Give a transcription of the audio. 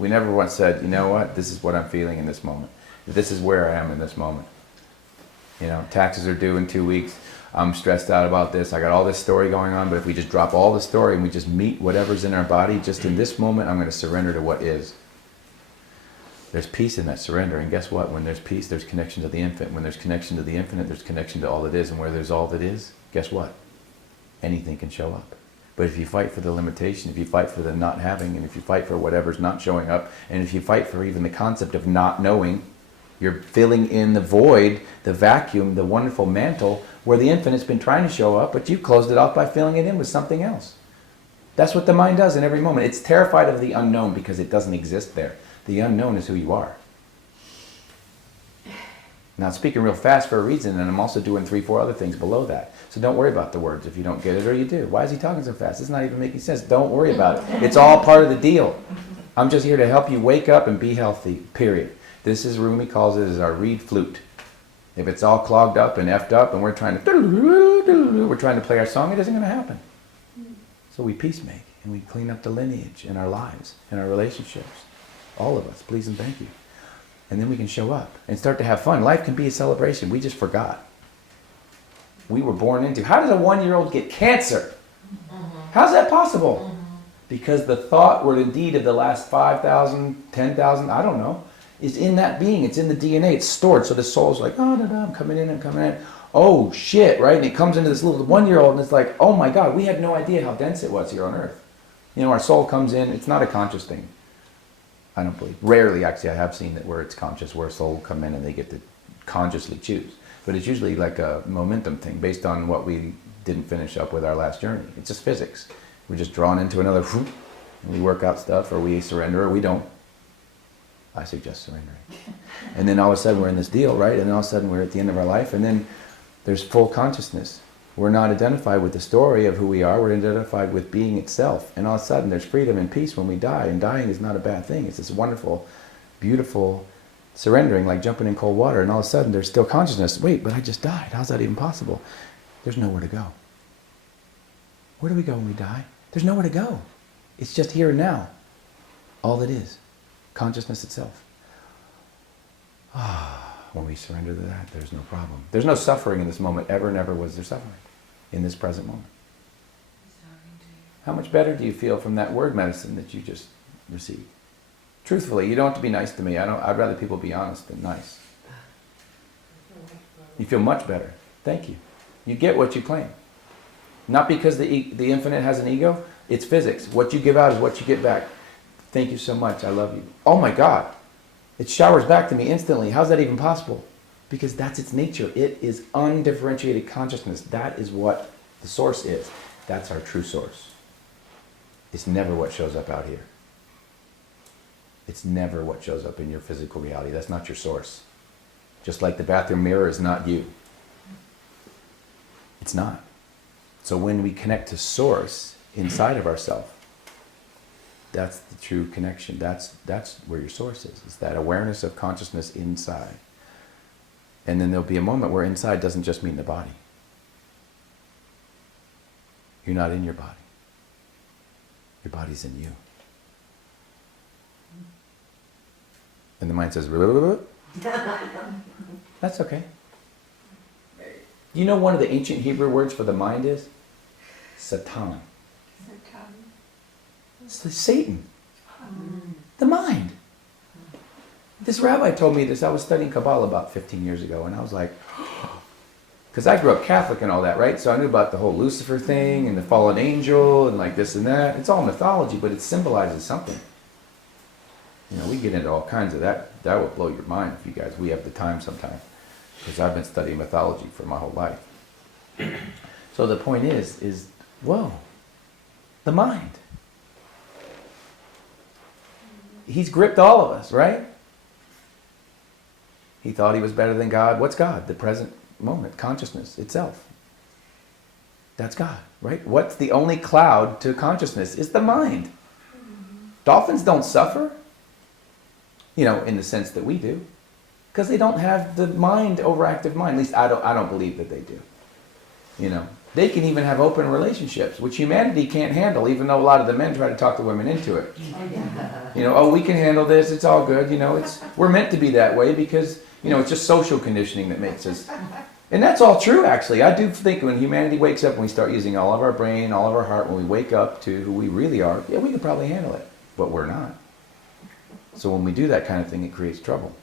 We never once said, you know what, this is what I'm feeling in this moment. This is where I am in this moment. You know, taxes are due in 2 weeks. I'm stressed out about this. I got all this story going on, but if we just drop all the story and we just meet whatever's in our body, just in this moment, I'm going to surrender to what is. There's peace in that surrender. And guess what? When there's peace, there's connection to the infinite. When there's connection to the infinite, there's connection to all that is. And where there's all that is, guess what? Anything can show up. But if you fight for the limitation, if you fight for the not having, and if you fight for whatever's not showing up, and if you fight for even the concept of not knowing, you're filling in the void, the vacuum, the wonderful mantle where the infinite's been trying to show up, but you closed it off by filling it in with something else. That's what the mind does in every moment. It's terrified of the unknown because it doesn't exist there. The unknown is who you are. Now, I'm speaking real fast for a reason, and I'm also doing 3, 4 other things below that. So don't worry about the words if you don't get it, or you do. Why is he talking so fast? It's not even making sense. Don't worry about it. It's all part of the deal. I'm just here to help you wake up and be healthy, period. This is, Rumi calls it, is our reed flute. If it's all clogged up and effed up and we're trying to play our song, it isn't going to happen. So we peacemake and we clean up the lineage in our lives, in our relationships. All of us, please and thank you. And then we can show up and start to have fun. Life can be a celebration. We just forgot. We were born into. How does a 1-year-old get cancer? How's that possible? Because the thought or the deed of the last 5,000, 10,000, I don't know, is in that being. It's in the DNA. It's stored. So the soul's like, oh, no, I'm coming in, I'm coming in. Oh, shit, right? And it comes into this little 1-year-old and it's like, oh my God, we had no idea how dense it was here on Earth. You know, our soul comes in. It's not a conscious thing. I don't believe. Rarely, actually, I have seen that where it's conscious, where a soul will come in and they get to consciously choose. But it's usually like a momentum thing based on what we didn't finish up with our last journey. It's just physics. We're just drawn into another, and we work out stuff, or we surrender, or we don't. I suggest surrendering. And then all of a sudden we're in this deal, right? And then all of a sudden we're at the end of our life, and then there's full consciousness. We're not identified with the story of who we are, we're identified with being itself. And all of a sudden there's freedom and peace when we die, and dying is not a bad thing. It's this wonderful, beautiful surrendering, like jumping in cold water, and all of a sudden there's still consciousness. Wait, but I just died. How's that even possible? There's nowhere to go. Where do we go when we die? There's nowhere to go. It's just here and now. All it is. Consciousness itself. When we surrender to that, there's no problem. There's no suffering in this moment. Ever, never was there suffering in this present moment. How much better do you feel from that word medicine that you just received? Truthfully, you don't have to be nice to me. I'd rather people be honest than nice. You feel much better. Thank you. You get what you claim. Not because the infinite has an ego. It's physics. What you give out is what you get back. Thank you so much. I love you. Oh my God. It showers back to me instantly. How's that even possible? Because that's its nature. It is undifferentiated consciousness. That is what the source is. That's our true source. It's never what shows up out here. It's never what shows up in your physical reality. That's not your source. Just like the bathroom mirror is not you. It's not. So when we connect to source inside of ourselves, that's the true connection. That's where your source is. It's that awareness of consciousness inside. And then there'll be a moment where inside doesn't just mean the body. You're not in your body. Your body's in you. And the mind says, that's okay. You know one of the ancient Hebrew words for the mind is? Satan. It's Satan. The mind. This rabbi told me this. I was studying Kabbalah about 15 years ago, and I was like, because I grew up Catholic and all that, right? So I knew about the whole Lucifer thing and the fallen angel and like this and that. It's all mythology, but it symbolizes something. You know, we get into all kinds of that. That will blow your mind if you guys, we have the time sometime. Because I've been studying mythology for my whole life. So the point is, whoa, the mind. He's gripped all of us, right? He thought he was better than God. What's God? The present moment, consciousness itself. That's God, right? What's the only cloud to consciousness? It's the mind. Dolphins don't suffer, you know, in the sense that we do, because they don't have the mind, overactive mind. At least I don't believe that they do. You know, They can even have open relationships, which humanity can't handle, even though a lot of the men try to talk the women into it. Oh, we can handle this, it's all good, we're meant to be that way because, it's just social conditioning that makes us. And that's all true, actually. I do think when humanity wakes up and we start using all of our brain, all of our heart, when we wake up to who we really are, yeah, we can probably handle it, but we're not. So when we do that kind of thing, it creates trouble.